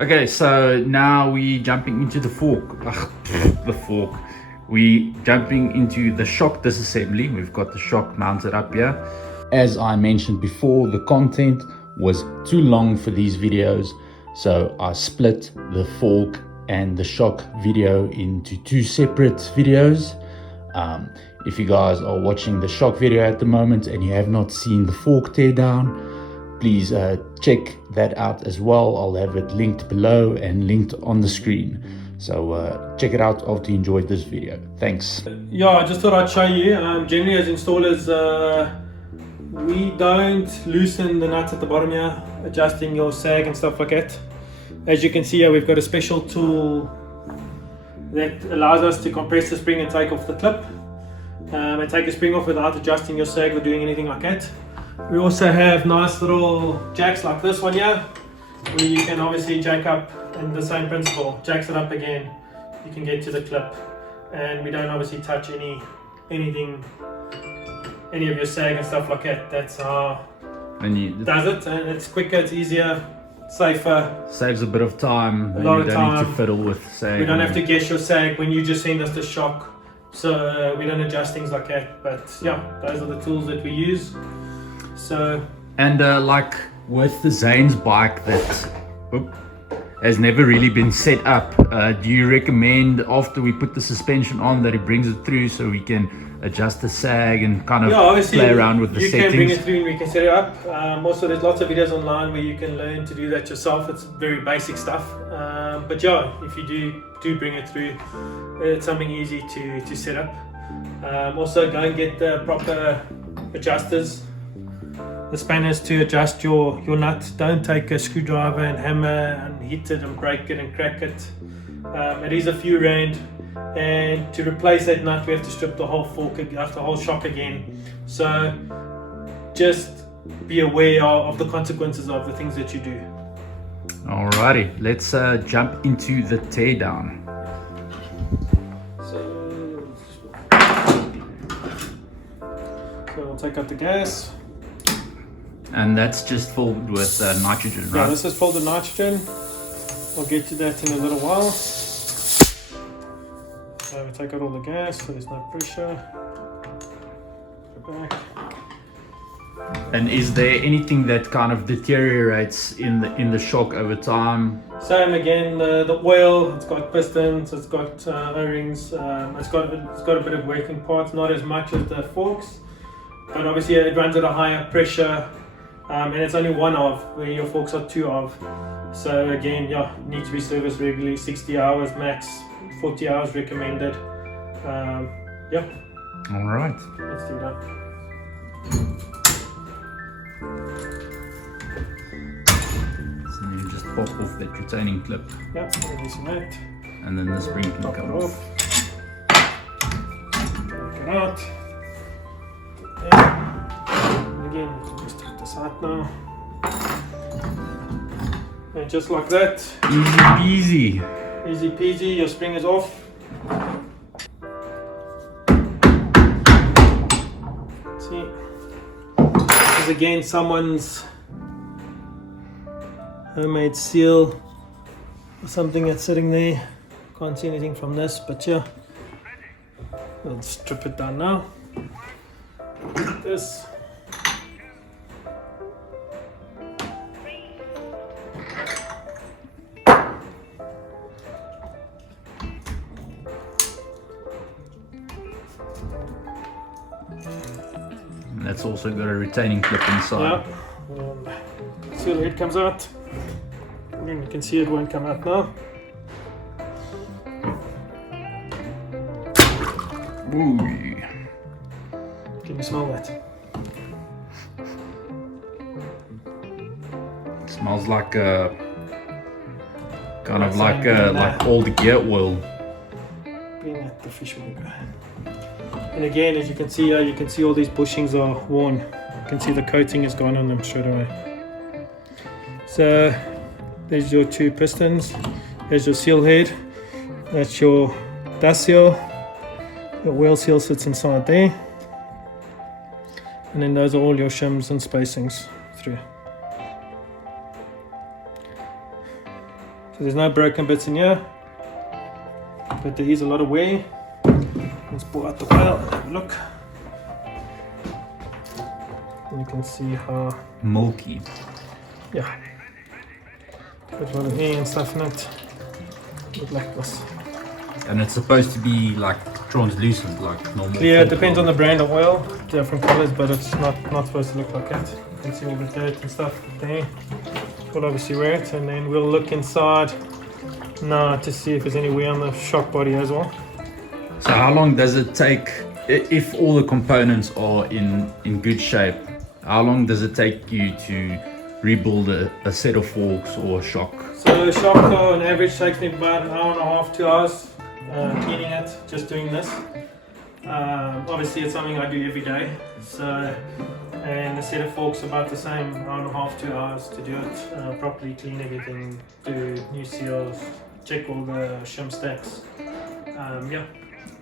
Okay, so now we jumping into the fork. The fork. We jumping into the shock disassembly. We've got the shock mounted up here. As I mentioned before, the content was too long for these videos, so I split the fork and the shock video into two separate videos. If you guys are watching the shock video at the moment and you have not seen the fork teardown, please check that out as well. I'll have it linked below and linked on the screen. So check it out after you enjoyed this video. Thanks. Yeah, I just thought I'd show you. Generally as installers, we don't loosen the nuts at the bottom here, adjusting your sag and stuff like that. As you can see here, we've got a special tool that allows us to compress the spring and take off the clip. And take the spring off without adjusting your sag or doing anything like that. We also have nice little jacks like this one here, where you can obviously jack up in the same principle. Jacks it up again, you can get to the clip, and we don't obviously touch any of your sag and stuff like that. That's how it does it, and it's quicker, it's easier, safer. Saves a bit of time. A lot of time. You don't need to fiddle with sag. We don't have to guess your sag when you just send us the shock. So we don't adjust things like that, but yeah, those are the tools that we use. So and like with the Zane's bike that has never really been set up, do you recommend after we put the suspension on that it brings it through so we can adjust the sag and kind of play around with the settings? You can bring it through and we can set it up. Also, there's lots of videos online where you can learn to do that yourself. It's very basic stuff, but yeah, if you do bring it through, it's something easy to set up. Also, go and get the proper adjusters, the spanners to adjust your nut. Don't take a screwdriver and hammer and hit it and break it and crack it. It is a few rand, and to replace that nut we have to strip the whole fork, the whole shock again. So just be aware of the consequences of the things that you do. Alrighty, let's jump into the teardown. So we'll take out the gas. And that's just filled with nitrogen, right? Yeah, this is filled with nitrogen. I'll get to that in a little while. So we take out all the gas so there's no pressure. Go back. And is there anything that kind of deteriorates in the shock over time? Same again, the oil, it's got pistons, it's got O-rings, it's got a bit of working parts, not as much as the forks, but obviously it runs at a higher pressure. And it's only one of, where your forks are two of. So again, yeah, need to be serviced regularly, 60 hours max, 40 hours recommended. Yeah. All right. Let's do that. So then you just pop off that retaining clip. Yeah, releasing that. And then the spring can Pop come it off. Take it out. And again, just take this out now. And just like that. Easy peasy. Easy peasy, your spring is off. See, this is again someone's homemade seal or something that's sitting there. Can't see anything from this, but yeah, we'll strip it down now. Like this. And that's also got a retaining clip inside. Yeah. Seal head comes out. Again, you can see it won't come out now. Ooh. Can you smell that? It smells like kind of like old gear oil. Being at the fishmonger. And again, as you can see here, you can see all these bushings are worn. You can see the coating is gone on them straight away. So there's your two pistons. There's your seal head. That's your dust seal. The wheel seal sits inside there. And then those are all your shims and spacings through. So there's no broken bits in here, but there is a lot of wear. Let's pull out the wheel and have a look. And you can see how, Milky. yeah, got a lot of hair and stuff in it. Look like this. And it's supposed to be like translucent, like normal. Yeah, it depends on the brand of oil, different colors, but it's not supposed to look like that. You can see all the dirt and stuff there. We'll obviously wear it, and then we'll look inside now to see if there's any wear on the shock body as well. So how long does it take, if all the components are in good shape, how long does it take you to rebuild a set of forks or a shock? So shock on average takes me about an hour and a half, 2 hours cleaning it, just doing this. Obviously it's something I do every day. So, and a set of forks about the same, hour and a half, 2 hours to do it, properly clean everything, do new seals, check all the shim stacks. Yeah,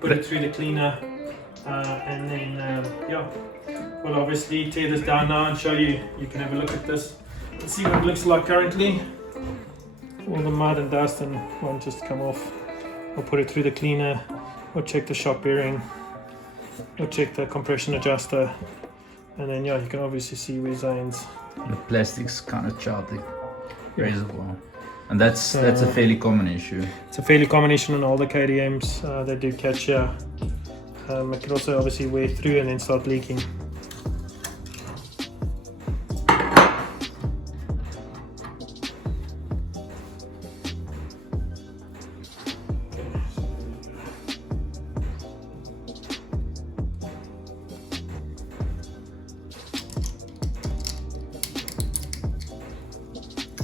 put it through the cleaner, and then yeah, we'll obviously tear this down now and show you. You can have a look at this and see what it looks like currently. All the mud and dust and won't just come off. We'll put it through the cleaner, we'll check the shock bearing, we'll check the compression adjuster, and then yeah, you can obviously see where Zane's. The plastic's kind of charred reservoir. And that's a fairly common issue. It's a fairly common issue on all the KDMs. They do catch here. It can also obviously wear through and then start leaking.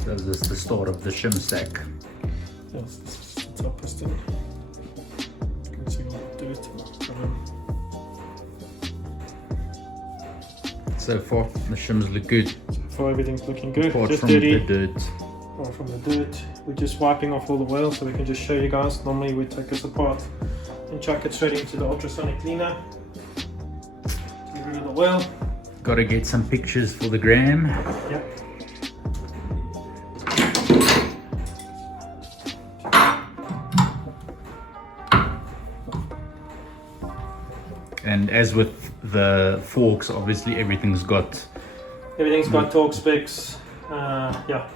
So this is the start of the shim stack. Yes, this is the top piston. You can see all the dirt. So far, the shims look good. So far everything's looking good. Apart Just from dirty. the dirt. Apart from the dirt. We're just wiping off all the oil so we can just show you guys. Normally we take this apart and chuck it straight into the ultrasonic cleaner. Get rid of the oil. Gotta get some pictures for the gram. Yep. And as with the forks, obviously everything's got torque specs. Yeah.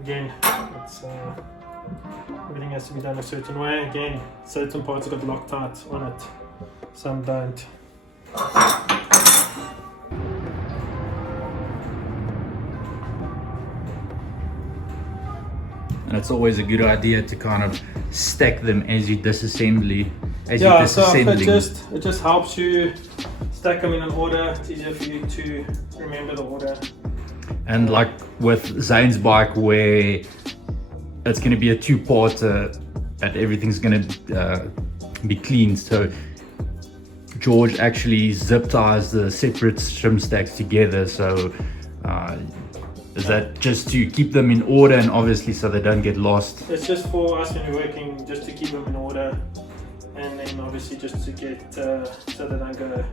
Again, it's everything has to be done a certain way. Again, certain parts are Loctite on it, some don't. and it's always a good idea to kind of stack them as you disassembly. Yeah, so it just helps you stack them in an order. It's easier for you to remember the order. And like with Zane's bike, where it's going to be a two-parter and everything's going to be cleaned, so George actually zip ties the separate shim stacks together. So is that just to keep them in order, and obviously so they don't get lost? It's just for us when we're working, just to keep them in order, and then obviously just to get so they don't go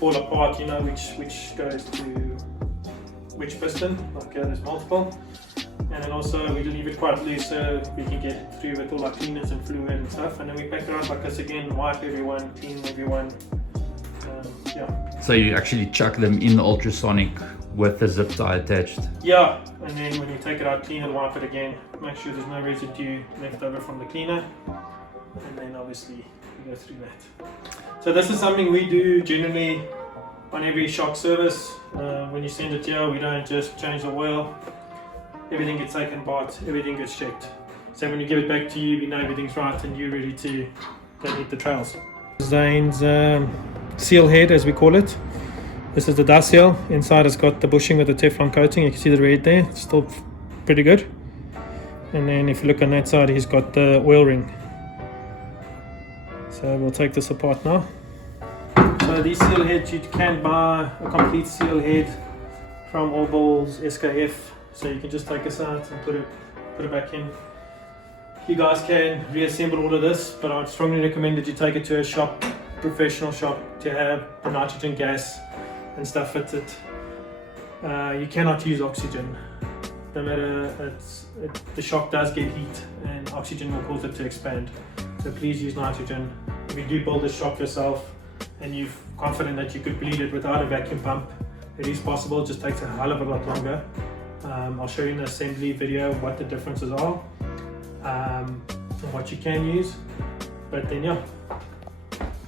fall apart. You know which goes to which piston. Like there's multiple, and then also we leave it quite loose so we can get it through with all our cleaners and fluid and stuff, and then we pack it out like this again, wipe everyone, clean everyone. Yeah. So you actually chuck them in the ultrasonic with the zip tie attached? Yeah, and then when you take it out, clean and wipe it again. Make sure there's no residue left over from the cleaner, and then obviously we go through that. So this is something we do generally on every shock service. When you send it here, we don't just change the oil. Everything gets taken apart, everything gets checked. So when you give it back to you, we know everything's right and you're ready to go hit the trails. Zane's seal head, as we call it. This is the dust seal. Inside it's got the bushing with the Teflon coating. You can see the red there. It's still pretty good. And then if you look on that side, he's got the oil ring. So we'll take this apart now. So these seal heads, you can buy a complete seal head from Allballs SKF. So you can just take this out and put it back in. You guys can reassemble all of this, but I'd strongly recommend that you take it to a shop, professional shop, to have the nitrogen gas and stuff fitted. You cannot use oxygen no matter, the shock does get heat and oxygen will cause it to expand. So please use nitrogen. If you do build a shock yourself and you're confident that you could bleed it without a vacuum pump, it is possible, it just takes a hell of a lot longer. I'll show you in the assembly video what the differences are and what you can use, but then yeah.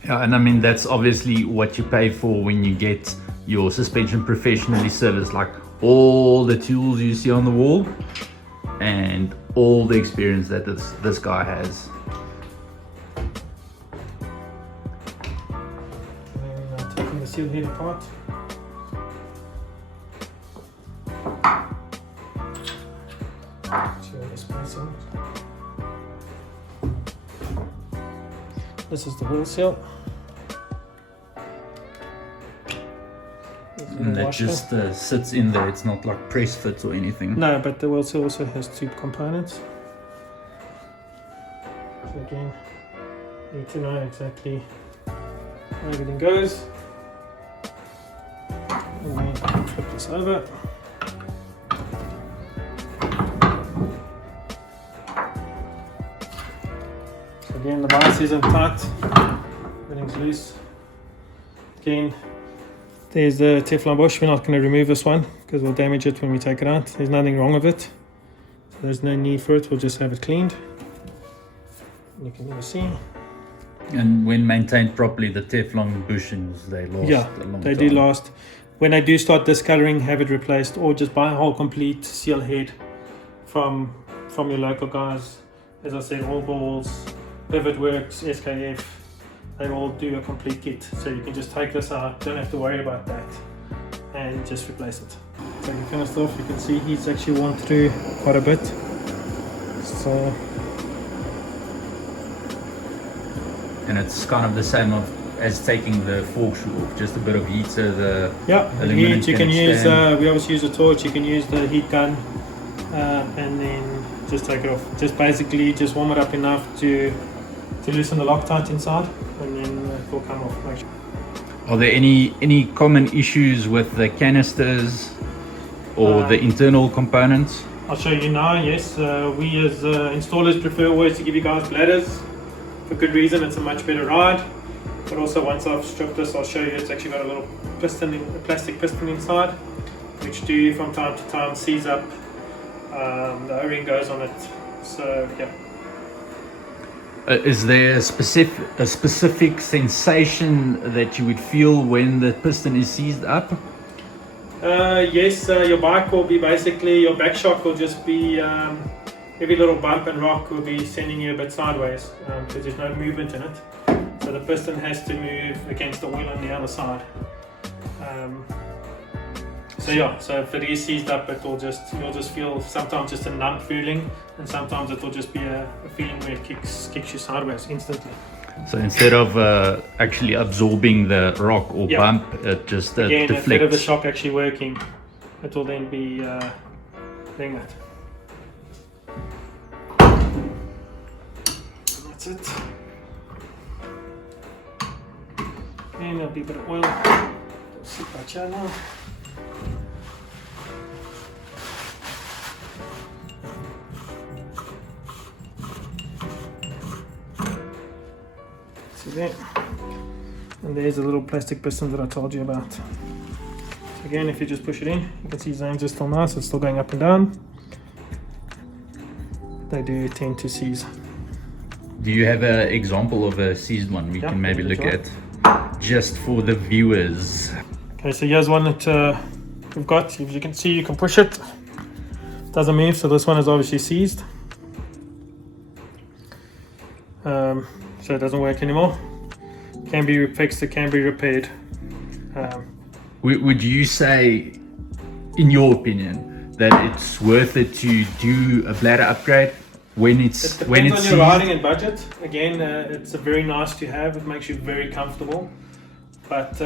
Yeah, and I mean, that's obviously what you pay for when you get your suspension professionally serviced, like all the tools you see on the wall and all the experience that this guy has. And then taking the seal head apart. This is the wheel seal. And that just sits in there, it's not like press fits or anything. No, but the wheel seal also has two components. So again, you need to know exactly how everything goes. And then flip this over. So again, the bias isn't tight, everything's loose. Again, there's the Teflon bush. We're not going to remove this one because we'll damage it when we take it out. There's nothing wrong with it, so there's no need for it. We'll just have it cleaned. You can never see. And when maintained properly, the Teflon bushings, they last a long time. They do last. When they do start discoloring, have it replaced, or just buy a whole complete seal head from your local guys. As I said, all balls, Pivot Works, SKF, they all do a complete kit. So you can just take this out, don't have to worry about that, and just replace it. So you finished off, you can see he's actually worn through quite a bit. So, and it's kind of the same as taking the fork shoe off, just a bit of heat so the aluminum heat you can use, expand. we always use a torch, you can use the heat gun, and then just take it off. Just basically just warm it up enough to loosen the Loctite inside, and then it will come off. Are there any common issues with the canisters or the internal components? I'll show you now. Yes, we as installers prefer always to give you guys bladders. For good reason, it's a much better ride. But also once I've stripped this, I'll show you it's actually got a little piston, a plastic piston inside, which do from time to time seize up. The O-ring goes on it. So yeah. Is there a specific sensation that you would feel when the piston is seized up? Yes, your bike will be basically, your back shock will just be, every little bump and rock will be sending you a bit sideways because there's no movement in it. So the piston has to move against the wheel on the other side. So yeah, so if it is seized up, you'll just feel sometimes just a numb feeling, and sometimes it will just be a feeling where it kicks you sideways instantly. So instead of actually absorbing the rock or bump, it just Again, deflects. instead of the shock actually working, it will then be doing that. That's it. And there'll be a bit of oil. Sit by channel. There. And there's a little plastic piston that I told you about. So again, if you just push it in, you can see Zane's are still nice, it's still going up and down. They do tend to seize. Do you have an example of a seized one we can maybe look at just for the viewers? Okay, so here's one that we've got. If you can see, you can push it. Doesn't move, so this one is obviously seized. So it doesn't work anymore. Can be fixed, it can be repaired. Would you say, in your opinion, that it's worth it to do a bladder upgrade when it's It depends on your riding and budget. Again, it's a very nice to have. It makes you very comfortable. But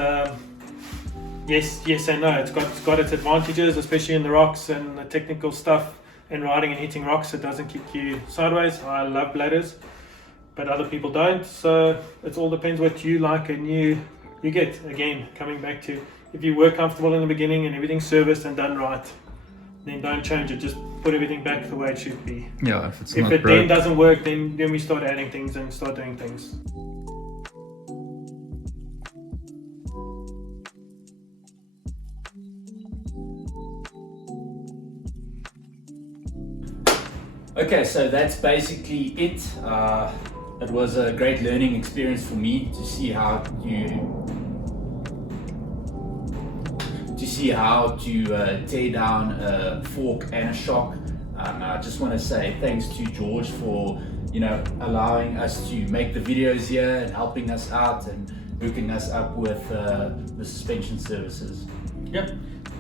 yes and no. It's got its advantages, especially in the rocks and the technical stuff and riding and hitting rocks. It doesn't kick you sideways. I love bladders, but other people don't. So it all depends what you like and you get. Again, coming back to, if you were comfortable in the beginning and everything's serviced and done right, then don't change it. Just put everything back the way it should be. Yeah, if it's If not it broke. then doesn't work, then we start adding things and start doing things. Okay, so that's basically it. It was a great learning experience for me to see how to tear down a fork and a shock. I just want to say thanks to George for allowing us to make the videos here and helping us out and hooking us up with the suspension services. Yep.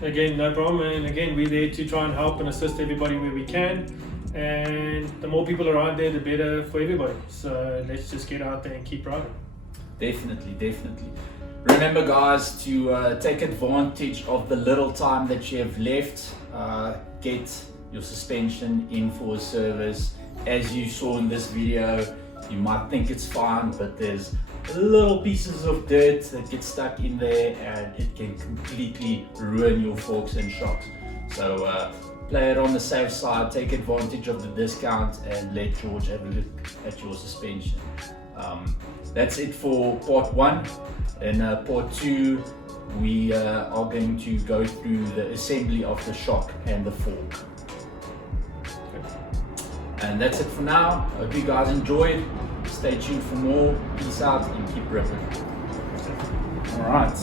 Again, no problem. And again, we're there to try and help and assist everybody where we can. And the more people around there, the better for everybody. So let's just get out there and keep riding. Definitely. Remember, guys, to take advantage of the little time that you have left. Get your suspension in for a service. As you saw in this video, you might think it's fine, but there's little pieces of dirt that get stuck in there and it can completely ruin your forks and shocks. So play it on the safe side, take advantage of the discount and let George have a look at your suspension. That's it for part 1. In part 2 we are going to go through the assembly of the shock and the fork. And that's it for now. Hope you guys enjoyed. Stay tuned for more. Peace out and keep ripping. Alright.